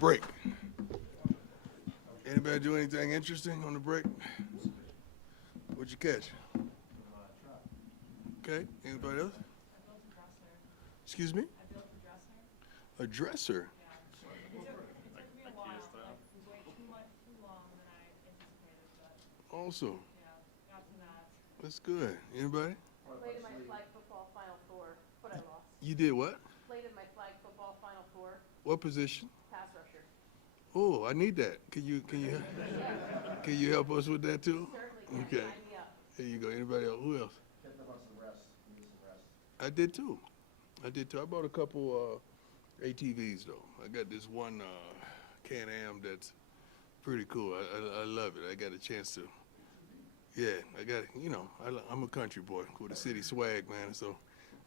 Break. Anybody do anything interesting on the break? What'd you catch? Okay. Anybody else? Excuse me? A dresser? Also. That's good. Anybody? Played in my flag football Final Four, but I lost. You did what? Played in my flag football Final Four, What position? pass rusher. Oh, I need that. Can you help us with that too? Certainly. Okay. Sign me up. There you go. Anybody else? Who else? Catching up on some rest. You need some rest. I did too. I bought a couple ATVs though. I got this one Can-Am that's pretty cool. I love it. I got a chance to. Yeah, I got I'm a country boy with a city swag, man. So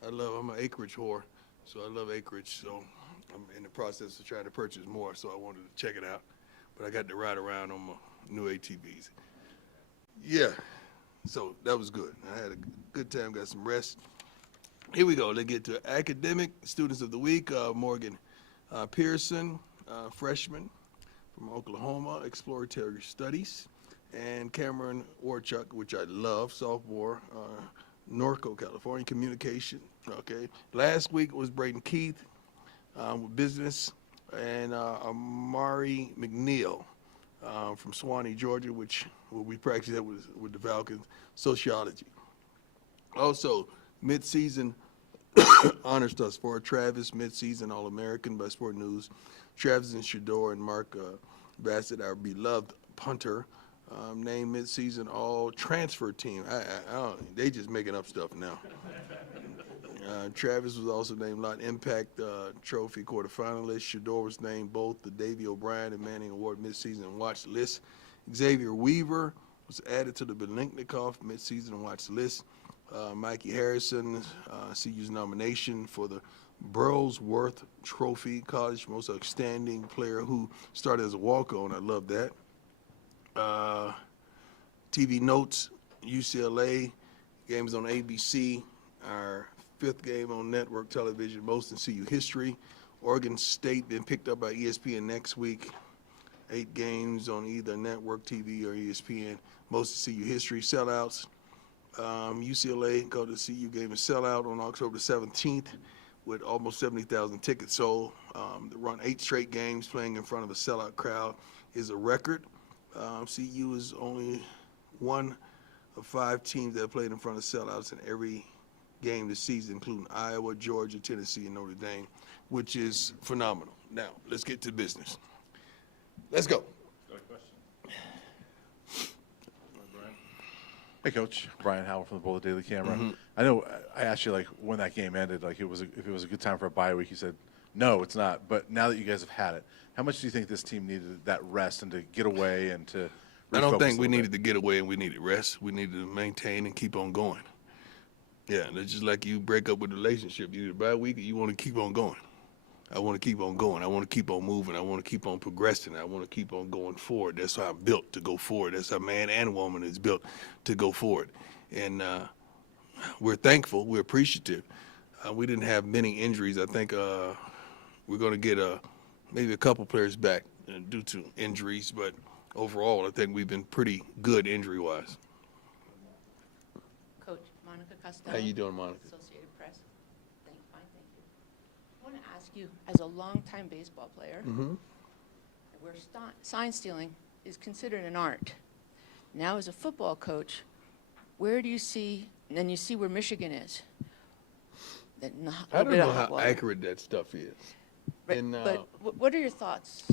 I'm an acreage whore. So I love acreage. So I'm in the process of trying to purchase more. So I wanted to check it out. But I got to ride around on my new ATVs. Yeah. So that was good. I had a good time, got some rest. Here we go. Let's get to academic students of the week. Morgan Pearson, freshman from Oklahoma, exploratory studies. And Cameron Warchuk, which I love, sophomore, Norco, California, communication. Okay. Last week was Braden Keith with business, and Amari McNeil from Swanee, Georgia, which we practiced at with the Falcons, sociology. Also, mid-season honors thus far, Travis, mid-season All-American by Sport News. Travis and Shador and Mark Bassett, our beloved punter, named mid-season all-transfer team. They just making up stuff now. Travis was also named Lot Impact Trophy quarterfinalist. Shador was named both the Davey O'Brien and Manning Award mid-season watch list. Xavier Weaver was added to the Belinknikoff mid-season watch list. Mikey Harrison, CU's nomination for the Burlsworth Trophy, college most outstanding player who started as a walk-on. I love that. TV notes, UCLA, games on ABC, our fifth game on network television, most in CU history. Oregon State been picked up by ESPN next week. 8 games on either network TV or ESPN, most in CU history. Sellouts, UCLA go to CU game and sellout on October 17th with almost 70,000 tickets sold. To run 8 straight games playing in front of a sellout crowd is a record. CU is only one of 5 teams that have played in front of sellouts in every game this season, including Iowa, Georgia, Tennessee, and Notre Dame, which is phenomenal. Now, let's get to business. Let's go. Got a question? Brian? Hey, Coach. Brian Howell from the Boulder Daily Camera. I know I asked you, like, when that game ended, like, if it was a good time for a bye week. You said, no, it's not. But now that you guys have had it, how much do you think this team needed that rest and to get away and to I don't think we needed to get away and we needed rest. We needed to maintain and keep on going. Yeah, it's just like you break up with a relationship. You need a bye week, you want to keep on going. I want to keep on going. I want to keep on moving. I want to keep on progressing. I want to keep on going forward. That's how I'm built to go forward. That's how man and woman is built to go forward. And we're thankful. We're appreciative. We didn't have many injuries. I think we're going to get maybe a couple players back due to injuries. But overall, I think we've been pretty good injury-wise. Coach, Monica Costello. How you doing, Monica? Associated Press. Fine, thank you. I want to ask you, as a longtime baseball player, where sign stealing is considered an art, now as a football coach, where do you see, and then you see where Michigan is? I don't know how accurate that stuff is. Right, And, but what are your thoughts?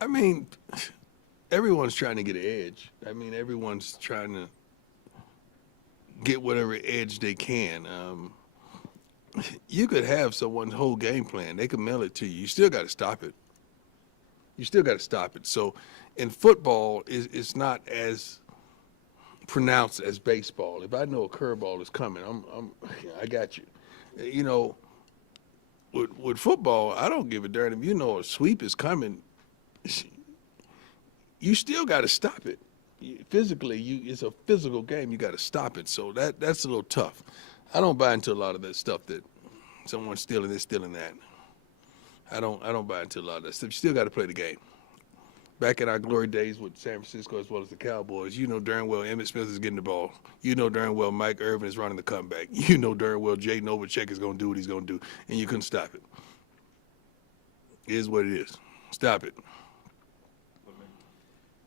I mean, everyone's trying to get an edge. I mean, everyone's trying to get whatever edge they can. You could have someone's whole game plan. They could mail it to you. You still got to stop it. You still got to stop it. So in football, it's not as pronounced as baseball. If I know a curveball is coming, I got you. You know, with football, I don't give a darn if you know a sweep is coming. You still got to stop it. Physically, it's a physical game. You got to stop it. So that's a little tough. I don't buy into a lot of that stuff that someone's stealing this, stealing that. I don't buy into a lot of that stuff. You still got to play the game. Back in our glory days with San Francisco as well as the Cowboys, you know darn well Emmitt Smith is getting the ball. You know darn well Mike Irvin is running the comeback. You know darn well Jay Novacek is going to do what he's going to do, and you couldn't stop it. It is what it is. Stop it.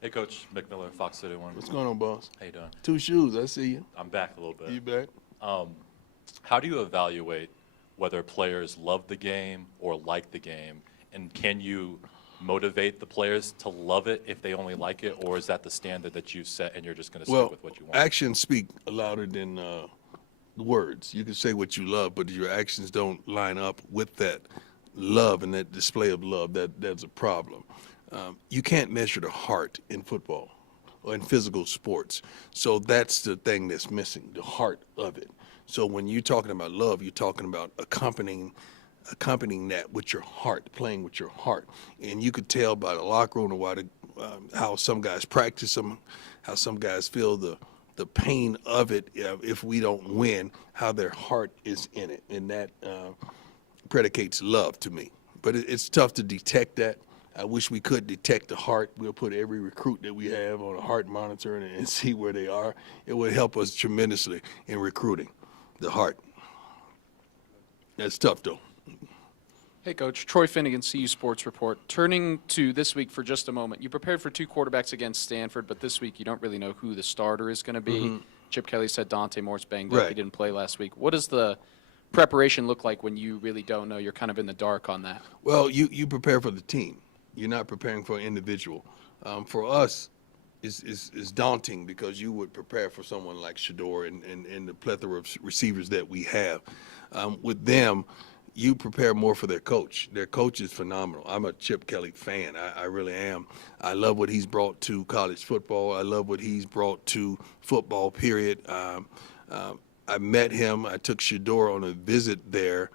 Hey, Coach. Mick Miller, Fox City 1. What's going on, boss? How you doing? Two shoes. I see you. I'm back a little bit. You back? How do you evaluate whether players love the game or like the game, and can you motivate the players to love it if they only like it, or is that the standard that you've set and you're just going to stick with what you want? Actions speak louder than the words. You can say what you love, but if your actions don't line up with that love and that display of love, that's a problem. You can't measure the heart in football or in physical sports. So that's the thing that's missing, the heart of it. So when you're talking about love, you're talking about accompanying that with your heart, playing with your heart. And you could tell by the locker room or how some guys practice them, how some guys feel the pain of it if we don't win, how their heart is in it. And that predicates love to me. But it's tough to detect that. I wish we could detect the heart. We'll put every recruit that we have on a heart monitor and see where they are. It would help us tremendously in recruiting the heart. That's tough, though. Hey, Coach. Troy Finnegan, CU Sports Report. Turning to this week for just a moment. You prepared for two quarterbacks against Stanford, but this week you don't really know who the starter is going to be. Chip Kelly said Dante Moore's banged up. Right. He didn't play last week. What does the preparation look like when you really don't know? You're kind of in the dark on that. Well, you prepare for the team. You're not preparing for an individual. For us, it's daunting because you would prepare for someone like Shador and the plethora of receivers that we have. With them, you prepare more for their coach. Their coach is phenomenal. I'm a Chip Kelly fan. I really am. I love what he's brought to college football. I love what he's brought to football, period. I met him. I took Shador on a visit there,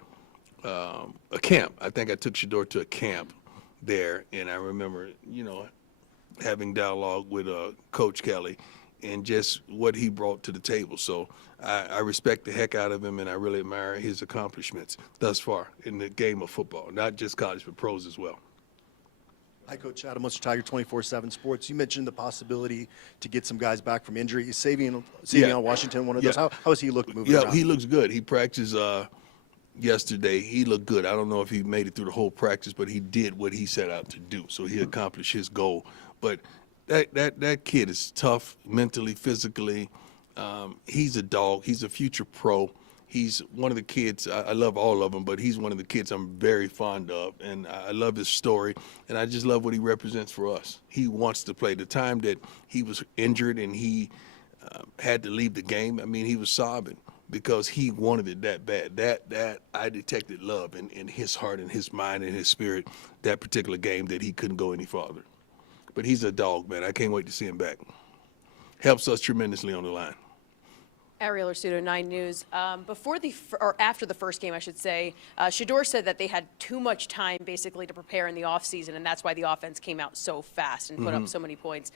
a camp. I think I took Shador to a camp there, and I remember, having dialogue with Coach Kelly and just what he brought to the table. So I respect the heck out of him, and I really admire his accomplishments thus far in the game of football, not just college, but pros as well. Hi, Coach Adam Munster, Tiger 24/7 Sports. You mentioned the possibility to get some guys back from injury. Is Savion Washington one of those? Yeah. How has he looked moving around? He looks good. He practiced yesterday. He looked good. I don't know if he made it through the whole practice, but he did what he set out to do. So he accomplished his goal. But that kid is tough mentally, physically. He's a dog. He's a future pro. He's one of the kids. I love all of them, but he's one of the kids I'm very fond of, and I love his story, and I just love what he represents for us. He wants to play. The time that he was injured and he had to leave the game, I mean, he was sobbing because he wanted it that bad. That I detected love in his heart and his mind and his spirit that particular game that he couldn't go any farther. But he's a dog, man. I can't wait to see him back. Helps us tremendously on the line. Ariel Arsuto, 9 News. Or after the first game, I should say, Shador said that they had too much time basically to prepare in the offseason, and that's why the offense came out so fast and put up so many points.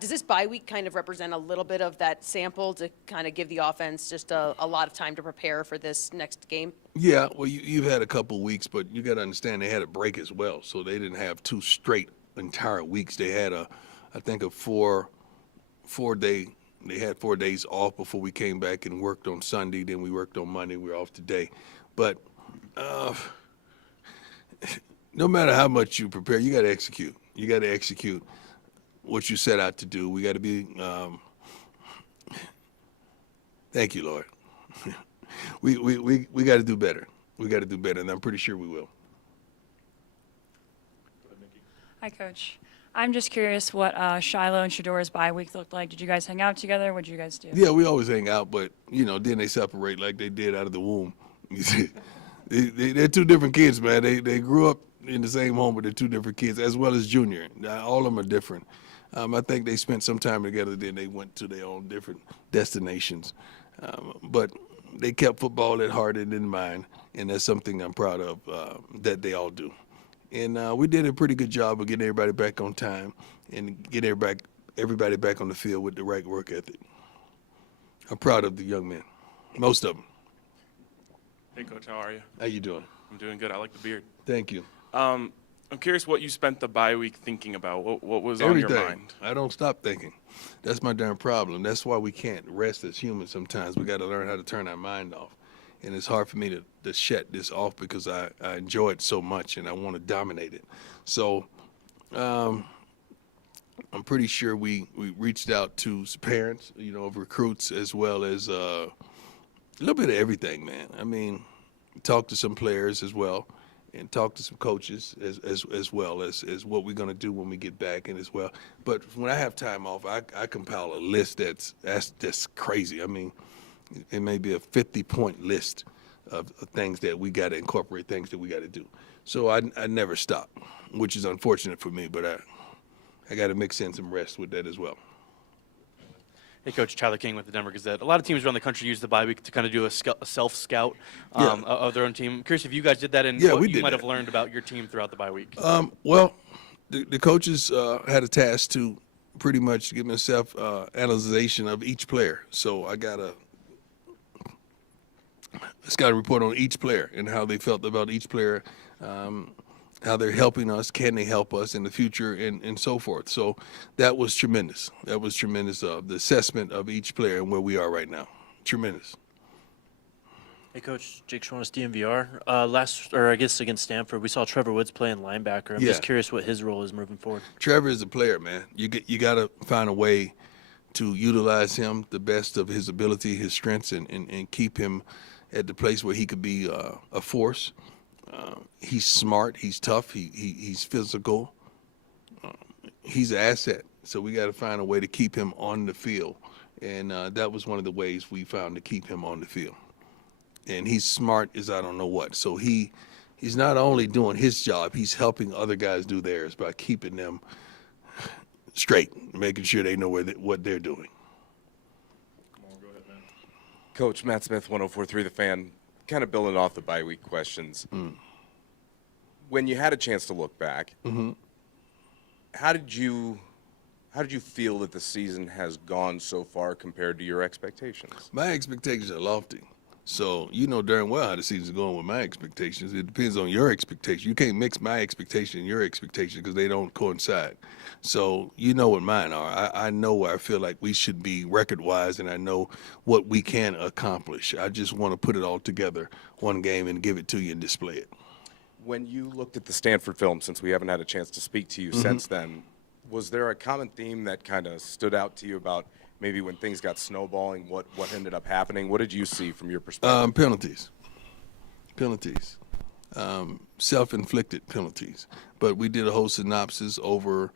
Does this bye week kind of represent a little bit of that sample to kind of give the offense just a lot of time to prepare for this next game? Yeah, well, you've had a couple weeks, but you got to understand they had a break as well, so they didn't have 2 straight entire weeks. They had I think a four-day. They had 4 days off before we came back and worked on Sunday. Then we worked on Monday. We're off today. But no matter how much you prepare, you got to execute. You got to execute what you set out to do. We got to be thank you, Lord. we got to do better. We got to do better, and I'm pretty sure we will. Hi, Coach. I'm just curious what Shiloh and Shador's bye week looked like. Did you guys hang out together? What did you guys do? Yeah, we always hang out, but, then they separate like they did out of the womb. You see, they're 2 different kids, man. They grew up in the same home, but they're 2 different kids, as well as Junior. All of them are different. I think they spent some time together, then they went to their own different destinations. But they kept football at heart and in mind, and that's something I'm proud of that they all do. And we did a pretty good job of getting everybody back on time and getting everybody back on the field with the right work ethic. I'm proud of the young men, most of them. Hey, Coach, how are you? How you doing? I'm doing good. I like the beard. Thank you. I'm curious what you spent the bye week thinking about. What was on Everything. your mind? I don't stop thinking. That's my darn problem. That's why we can't rest as humans sometimes. We got to learn how to turn our mind off. And it's hard for me to shut this off because I enjoy it so much and I want to dominate it. So I'm pretty sure we reached out to parents, of recruits as well as a little bit of everything, man. I mean, talked to some players as well and talk to some coaches as well as what we're going to do when we get back in as well. But when I have time off, I compile a list that's crazy. I mean, it may be a 50-point list of things that we got to incorporate, things that we got to do. So I never stop, which is unfortunate for me, but I got to mix in some rest with that as well. Hey, Coach, Tyler King with the Denver Gazette. A lot of teams around the country use the bye week to kind of do a self-scout of their own team. I'm curious if you guys did that and what you might have learned about your team throughout the bye week. Well, the coaches had a task to pretty much give me a self-analyzation of each player. So I got a scouting report on each player and how they felt about each player, how they're helping us, can they help us in the future, and so forth. So that was tremendous. That was tremendous, the assessment of each player and where we are right now. Tremendous. Hey, Coach, Jake Schwannis, DMVR. I guess against Stanford, we saw Trevor Woods playing linebacker. I'm just curious what his role is moving forward. Trevor is a player, man. You got to find a way to utilize him the best of his ability, his strengths, and keep him at the place where he could be a force. He's smart. He's tough. He's physical. He's an asset. So we got to find a way to keep him on the field. And that was one of the ways we found to keep him on the field. And he's smart as I don't know what. So he's not only doing his job, he's helping other guys do theirs by keeping them straight, making sure they know what they're doing. Coach, Matt Smith, 104.3 The Fan, kind of building off the bye week questions. When you had a chance to look back, how did you feel that the season has gone so far compared to your expectations? My expectations are lofty. So you know darn well how the season's going with my expectations. It depends on your expectation. You can't mix my expectation and your expectation because they don't coincide. So you know what mine are. I know where I feel like we should be record-wise, and I know what we can accomplish. I just want to put it all together one game and give it to you and display it. When you looked at the Stanford film, since we haven't had a chance to speak to you since then, was there a common theme that kind of stood out to you about maybe when things got snowballing, what ended up happening? What did you see from your perspective? Penalties. Self-inflicted penalties. But we did a whole synopsis over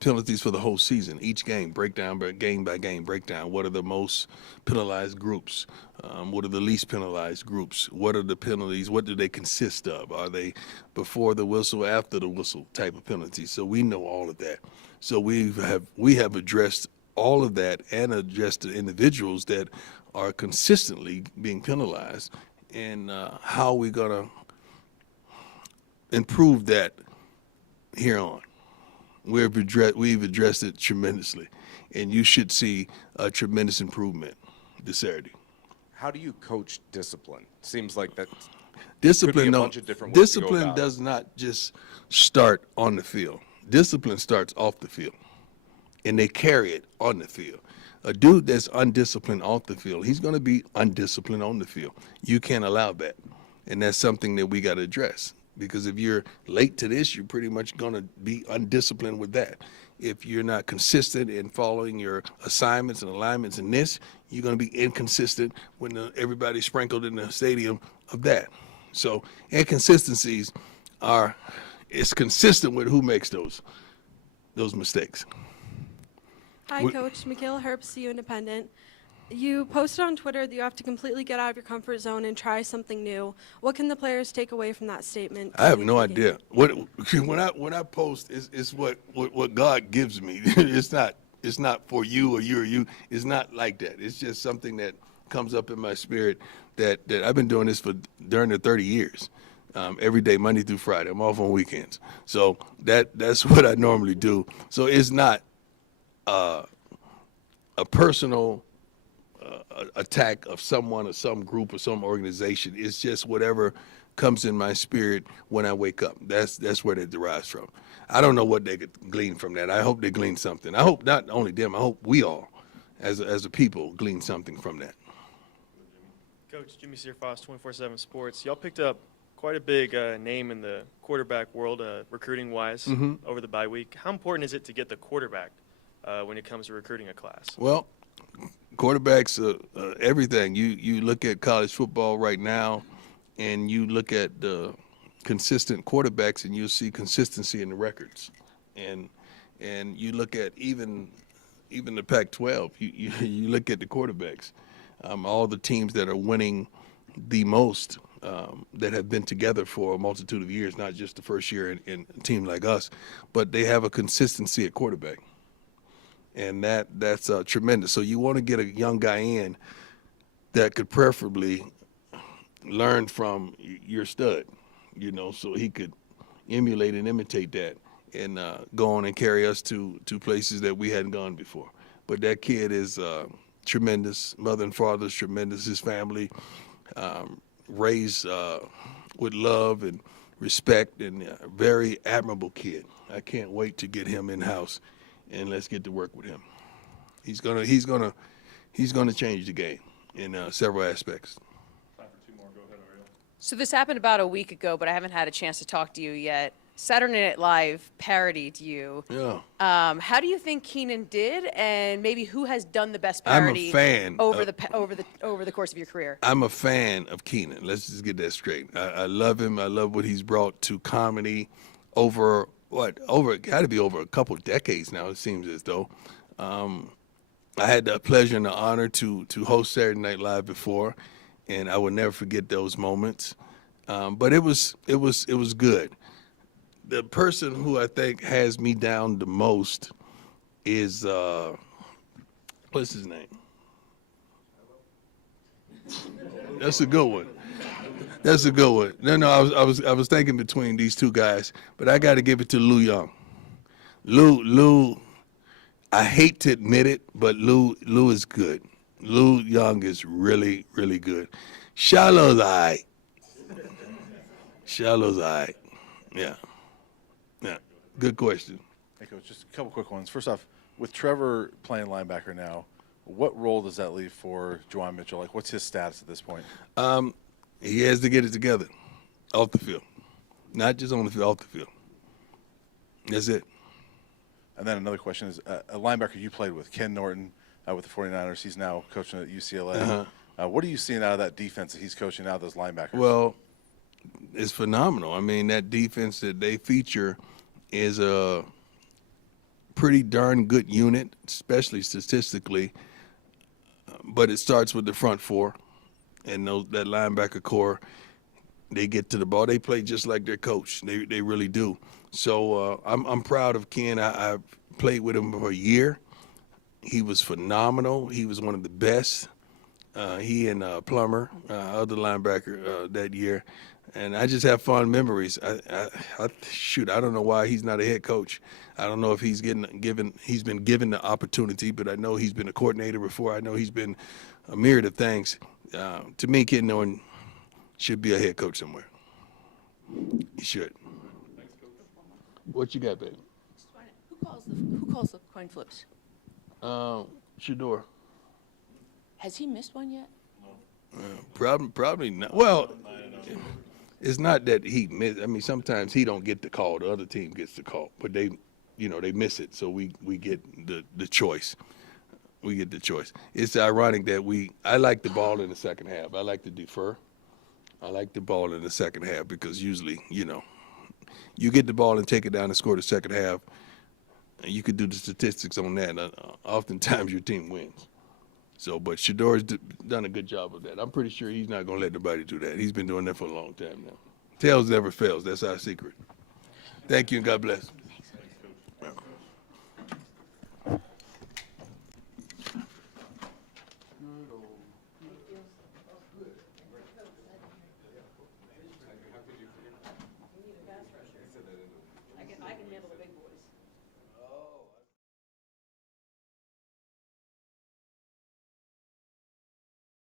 penalties for the whole season. Each game, breakdown by game breakdown. What are the most penalized groups? What are the least penalized groups? What are the penalties? What do they consist of? Are they before the whistle, after the whistle type of penalties? So we know all of that. So we have addressed all of that and addressed the individuals that are consistently being penalized, and how we're going to improve that here on. We've addressed it tremendously, and you should see a tremendous improvement this Saturday. How do you coach discipline? Seems like that discipline. Could be a bunch of different ways to go Discipline about it. does not just start on the field. Discipline starts off the field, and they carry it on the field. A dude that's undisciplined off the field, he's going to be undisciplined on the field. You can't allow that, and that's something that we got to address. Because if you're late to this, you're pretty much going to be undisciplined with that. If you're not consistent in following your assignments and alignments in this, you're going to be inconsistent when everybody's sprinkled in the stadium of that. So inconsistencies it's consistent with who makes those mistakes. Hi, Coach. Michaela Herbst, CU Independent. You posted on Twitter that you have to completely get out of your comfort zone and try something new. What can the players take away from that statement? I have no idea. When I post, it's what God gives me. It's not for you or you or you. It's not like that. It's just something that comes up in my spirit that I've been doing this for during the 30 years. Every day, Monday through Friday. I'm off on weekends. So that's what I normally do. So it's not a personal attack of someone or some group or some organization. It's just whatever comes in my spirit when I wake up. That's where that derives from. I don't know what they could glean from that. I hope they glean something. I hope not only them, I hope we all, as a people, glean something from that. Coach Jimmy Searfoss, 24/7 Sports. Y'all picked up quite a big name in the quarterback world, recruiting-wise, over the bye week. How important is it to get the quarterback when it comes to recruiting a class? Well, quarterbacks, everything. You look at college football right now, and you look at the consistent quarterbacks, and you'll see consistency in the records. And you look at even the Pac-12. You look at the quarterbacks. All the teams that are winning the most, that have been together for a multitude of years, not just the first year in a team like us, but they have a consistency at quarterback. And that's tremendous. So you want to get a young guy in that could preferably learn from your stud, so he could emulate and imitate that and go on and carry us to places that we hadn't gone before. But that kid is tremendous. Mother and father's tremendous. His family raised with love and respect, and a very admirable kid. I can't wait to get him in-house, and let's get to work with him. He's gonna change the game in several aspects. Time for 2 more. Go ahead, Ariel. So this happened about a week ago, but I haven't had a chance to talk to you yet. Saturday Night Live parodied you. Yeah. How do you think Keenan did, and maybe who has done the best parody over the course of your career? I'm a fan of Keenan. Let's just get that straight. I love him. I love what he's brought to comedy over got to be over a couple decades now. It seems as though. I had the pleasure and the honor to host Saturday Night Live before, and I will never forget those moments. But it was good. The person who I think has me down the most is what's his name? That's a good one. That's a good one. No, I was thinking between these two guys, but I got to give it to Lou Young. Lou. I hate to admit it, but Lou is good. Lou Young is really, really good. Shiloh's all right. Yeah. Good question. Hey, Coach, just a couple quick ones. First off, with Trevor playing linebacker now, what role does that leave for Juwan Mitchell? Like, what's his status at this point? He has to get it together off the field. Not just on the field, off the field. That's it. And then another question is, a linebacker you played with, Ken Norton, with the 49ers. He's now coaching at UCLA. What are you seeing out of that defense that he's coaching now, those linebackers? Well, it's phenomenal. I mean, that defense that they feature is a pretty darn good unit, especially statistically. But it starts with the front four, and that linebacker core. They get to the ball. They play just like their coach. They really do. So I'm proud of Ken. I played with him for a year. He was phenomenal. He was one of the best. He and Plummer, other linebacker, that year. And I just have fond memories. I don't know why he's not a head coach. I don't know if he's been given the opportunity, but I know he's been a coordinator before. I know he's been a myriad of things. To me, Ken Norton should be a head coach somewhere. He should. What you got, baby? Who calls the coin flips? Shador. Has he missed one yet? Probably not. Well, it's not that he missed. I mean, sometimes he don't get the call. The other team gets the call, but they miss it. So we get the choice. We get the choice. It's ironic that I like the ball in the second half. I like to defer. I like the ball in the second half because usually, you get the ball and take it down and score the second half. And you could do the statistics on that. And oftentimes your team wins. So, but Shador's done a good job of that. I'm pretty sure he's not going to let nobody do that. He's been doing that for a long time now. Tails never fails. That's our secret. Thank you and God bless.